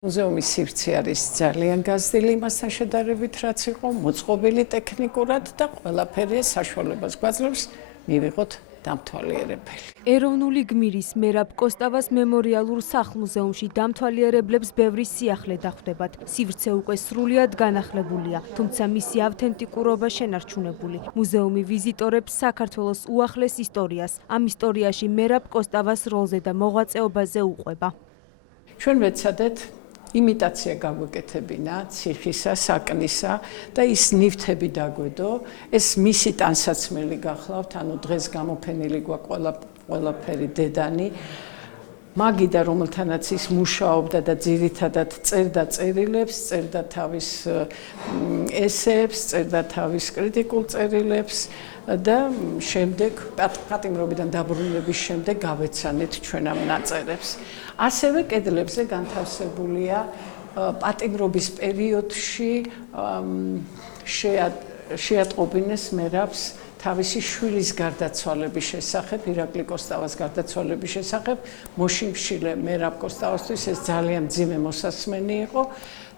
მუზეუმის სივრცე არის ძალიან გაზრდილი იმასთან შედარებით, რაც იყო მოწყობილი ტექნიკურად და ყველაფერი საშუალებას გვაძლევს მივიღოთ დამთვალიერებელი. ეროვნული გმირის მერაბ კოსტავას მემორიალურ სახლ-მუზეუმში დამთვალიერებლებს ბევრი სიახლე დახვდებათ. სივრცე უკვე სრულიად განახლებულია, თუმცა მისი ავთენტიკურობა შენარჩუნებული. მუზეუმი ვიზიტორებს საქართველოს უახლეს ისტორიას, ამ ისტორიაში მერაბ კოსტავას როლზე და მოღვაწეობაზე უყვება. ჩვენ ვეცადეთ იმიტაცია გაგვეკეთებინა ციხისა, საკნისა და ის ნივთები დაგვედო, ეს მისი ტანსაცმელი გახლავთ, ანუ დღეს გამოფენილი გვაქვს ყველაფერი დედანი. მაგიდა, რომელთანაც ის მუშაობდა და ძირითადად წერდა წერილებს, წერდა თავის ესეებს, წერდა თავის კრიტიკულ წერილებს და შემდეგ პატიმრობიდან დაბრუნების შემდეგ გავეცანით ჩვენ ამ ნაწერებს. ასევე კედლებზე განთავსებულია პატიმრობის პერიოდში შეატყობინეს მერაბს თავისი შვილის გარდაცვალების შესახებ, ირაკლი კოსტავას გარდაცვალების შესახებ, მოშიმშილე მერაბ კოსტავასთვის ეს ძალიან მძიმე მოსასმენი იყო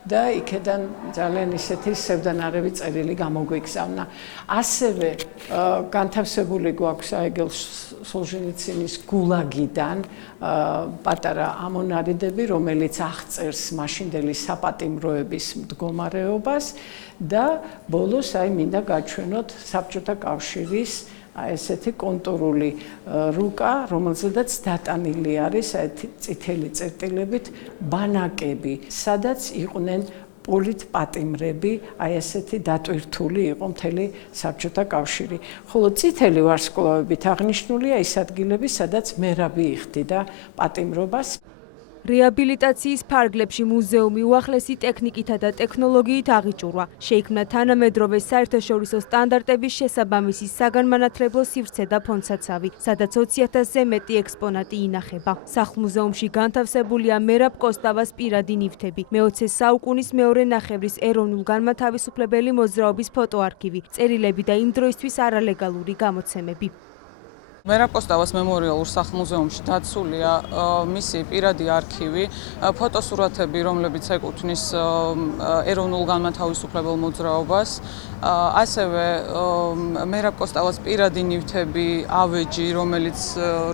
და იქედან ძალიან ისეთი სევდანარევი წერილი გამოგვიგზავნა. ასევე განთავსებული გვაქვს აიგელ სოლჟენიცინის გულაგიდან პატარა ამონარიდები, რომელიც აღწერს მაშინდელი საპატიმროების მდგომარეობას და ბოლოს მინდა გაჩვენოთ საბჭოთა კავშირის ესეთი კონტურული რუკა, რომელზედაც დატანილი არის წითელი წერტილებით ბანაკები, სადაც იყვნენ პოლიტპატიმრები, ესეთი დატვირთული იყო მთელი საბჭოთა კავშირი. ხოლო წითელი ვარსკვლავებით აღნიშნულია ის ადგილები, სადაც მერაბი იხდიდა პატიმრობას. რეაბილიტაციის ფარგლებში მუზეუმი უახლესი ტექნიკითა და ტექნოლოგიით აღიჭურვა. შეიქმნა თანამედროვე საერთაშორისო სტანდარტების შესაბამისი საგანმანათლებლო სივრცე და ფონდსაცავი, სადაც 20,000-ზე მეტი ექსპონატი ინახება. სახლ-მუზეუმში განთავსებულია მერაბ კოსტავას პირადი ნივთები, მე-20 საუკუნის მეორე ნახევრის ეროვნულ-განმათავისუფლებელი მოძრაობის ფოტოარქივი, წერილები და იმ დროისთვის არალეგალური გამოცემები. მერაბ კოსტავას მემორიალურ სახლ-მუზეუმში დაცულია მისი პირადი არქივი, ფოტოსურათები, რომლებიც ეკუთვნის ეროვნულ-განმათავისუფლებელ მოძრაობას, ასევე მერაბ კოსტავას პირადი ნივთები, ავეჯი,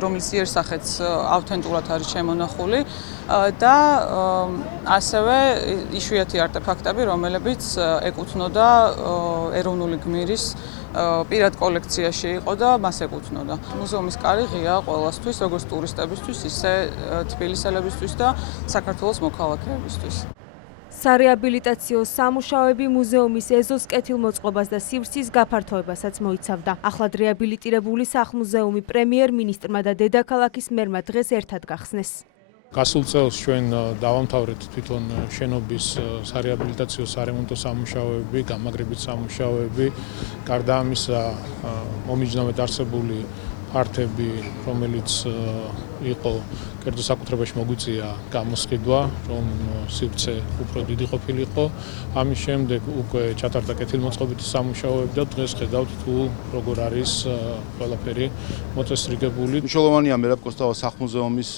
რომელიც იერსახეც ავთენტურად არის შემონახული და ასევე იშვიათი არტეფაქტები, რომლებიც ეკუთვნოდა ეროვნული გმირის პირად კოლექციაში იყო და მას ეკუთვნოდა. მუზეუმის კარი ღიაა ყველასთვის, როგორც ტურისტებისთვის, ისე თბილისელებისთვის და საქართველოს მოქალაქეებისთვის. სარეაბილიტაციო სამუშაოები მუზეუმის ეზოს კეთილმოწყობას და სივრცის გაფართოებასაც მოიცავდა. ახლად რეაბილიტირებული სახლ-მუზეუმი პრემიერ-მინისტრმა და დედაქალაქის მერმა დღეს ერთად გახსნეს. გასულ წელს ჩვენ დავამთავრეთ თვითონ შენობის სარეაბილიტაციო სარემონტო სამუშაოები, გამაგრებით სამუშაოები, გარდა ამისა მომიჯნავედ არსებული ფართები, რომელიც იყო კერძო საკუთრებაში მოგვიწია გამოსყიდვა, რომ სივრცე უფრო დიდი ყოფილიყო. ამის შემდეგ უკვე ჩატარდა კეთილმოწყობითი სამუშაოები და დღეს ხედავთ თუ როგორ არის ყველაფერი მოწესრიგებული. მნიშვნელოვანია მერაბ კოსტავას სახლ-მუზეუმის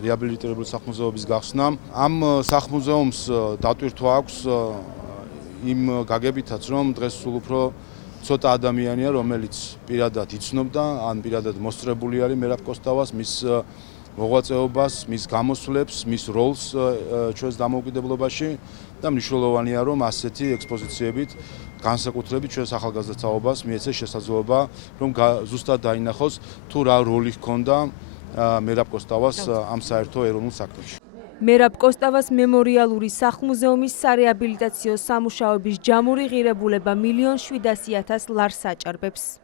რეაბილიტირებული სახლ-მუზეუმის გახსნა. ამ სახლ-მუზეუმს დატვირთვა აქვს იმ გაგებითაც, რომ დღეს სულ უფრო ცოტა ადამიანია, რომელიც პირადად იცნობდა, ან პირადად მოსწრებული არის მერაბ კოსტავას, მის მოღვაწეობას, მის გამოსვლებს, მის როლს ჩვენს დამოუკიდებლობაში და მნიშვნელოვანია, რომ ასეთი ექსპოზიციებით განსაკუთრებით ჩვენს ახალგაზრდა თაობას მიეცეს შესაძლებლობა, რომ ზუსტად დაინახოს თუ რა როლი ჰქონდა მერაბ კოსტავას ამ საერთო ეროვნულ საქმეში. მერაბ კოსტავას მემორიალური სახლ-მუზეუმის სარეაბილიტაციო სამუშაოების ჯამური ღირებულება 1,700,000 ლარს აჭარბებს.